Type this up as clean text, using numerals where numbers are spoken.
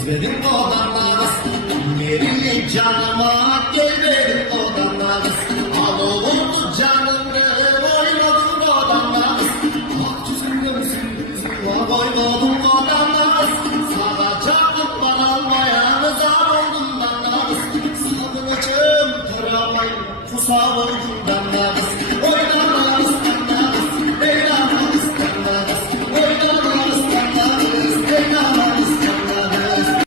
Ezberim odanlarız, verin canıma gelmedim odanlarız. Al olurdu canımı, oynadım odanlarız. Bak tüzünüm, oynadım odanlarız. Sana çarpıp almaya zar oldum danlarız. Sabınacım, taramayım, kusar oldum danlarız. Oynarız danlarız.